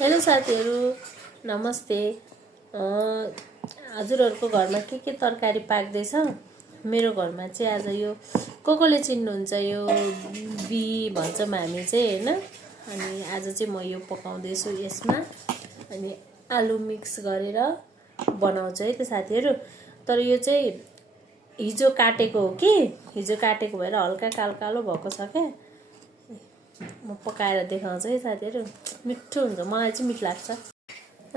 Hello साथीहरू, नमस्ते। हजुरहरूको घरमा के तरकारी पाक्दैछ? मेरो घरमा चाहिँ आज यो कोले चिन्नुहुन्छ, यो बी भन्छौँ हामी चाहिँ हैन। अनि आज चाहिँ म यो पकाउँदैछु। यसमा अनि आलु मिक्स गरेर बनाउँछु है त साथीहरू। तर यो चाहिँ हिजो काटेको हो कि, हिजो काटेको भएर हल्का कालो कालो भएको छ क्या। म पकाएर देखाउँछु है साथीहरू। मिठो हुन्छ, मलाई चाहिँ मिठो लाग्छ।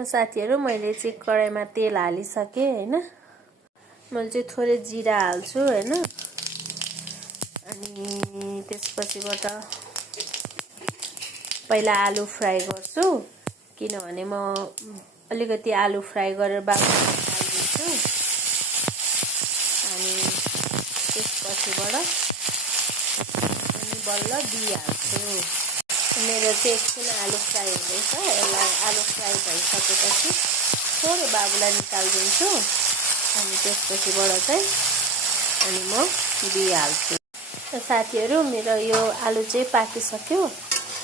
साथीहरू मैले चाहिँ कराईमा तेल हालिसकेँ हैन। मैले चाहिँ थोरै जिरा हाल्छु हैन। अनि त्यसपछिबाट पहिला आलु फ्राई गर्छु, किनभने म अलिकति आलु फ्राई गरेर बाबुलाई हालिदिन्छु। अनि त्यसपछिबाट अनि बल्ल बिह हाल्छु। मेरो चाहिँ एकछिन आलु फ्राई हुँदैछ। यसलाई आलु फ्राई भइसकेपछि थोरै बाबुलाई निकालिदिन्छु। अनि त्यसपछिबाट चाहिँ अनि म बिह हाल्छु। साथीहरू, मेरो यो आलु चाहिँ पाकिसक्यो।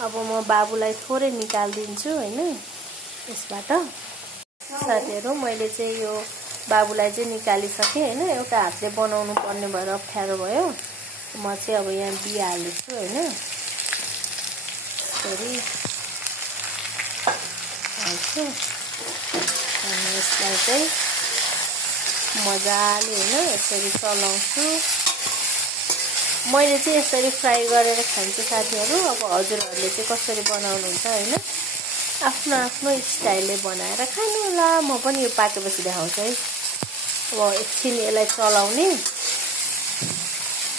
अब म बाबुलाई थोरै निकालिदिन्छु हैन यसबाट। साथीहरू, मैले चाहिँ यो बाबुलाई चाहिँ निकालिसकेँ हैन। एउटा हातले बनाउनु पर्ने भएर अप्ठ्यारो भयो। म चाहिँ अब यहाँ बिह हाल्छु हैन। यसरी हाल्छु अनि यसलाई चाहिँ मजाले हैन यसरी चलाउँछु। मैले चाहिँ यसरी फ्राई गरेर खान्छु साथीहरू। अब हजुरहरूले चाहिँ कसरी बनाउनुहुन्छ हैन, आफ्नो आफ्नो स्टाइलले बनाएर खानु होला। म पनि यो पाकेपछि देखाउँछु है। अब एकछिन यसलाई चलाउने।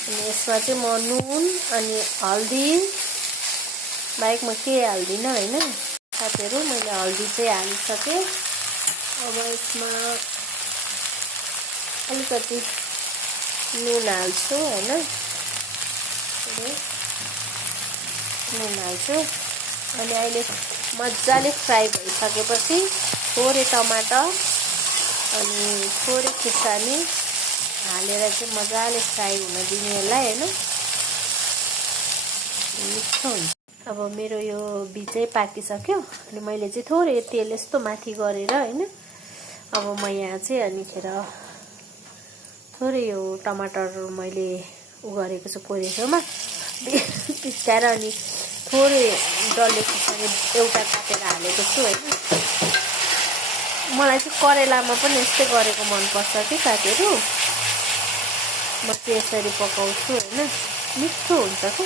अनि यसमा चाहिँ म नुन अनि हल्दी बाहेक म के हाल्दिनँ हैन साथीहरू। मैले हल्दी चाहिँ हालिसकेँ। अब यसमा अलिकति नुन हाल्छु हैन। नुन हाल्छु अनि अहिले मजाले फ्राई भइसकेपछि थोरै टमाटर अनि थोरै खुर्सानी हालेर चाहिँ मजाले फ्राई हुन दिने यसलाई हैन। मिठो हुन्छ। अब मेरो यो बिह चाहिँ पाकिसक्यो। अनि मैले चाहिँ थोरै तेल यस्तो माथि गरेर हैन। अब म यहाँ चाहिँ अनिखेर थोरै यो टमाटर मैले गरेको छु कोरेसोमा पिस्काएर। अनि थोरै डल्ले खुर्सानी एउटा काटेर हालेको छु हैन। मलाई चाहिँ करेलामा पनि यस्तै गरेको मनपर्छ कि साथीहरू। म चाहिँ यसरी पकाउँछु हैन। मिठो हुन्छ के।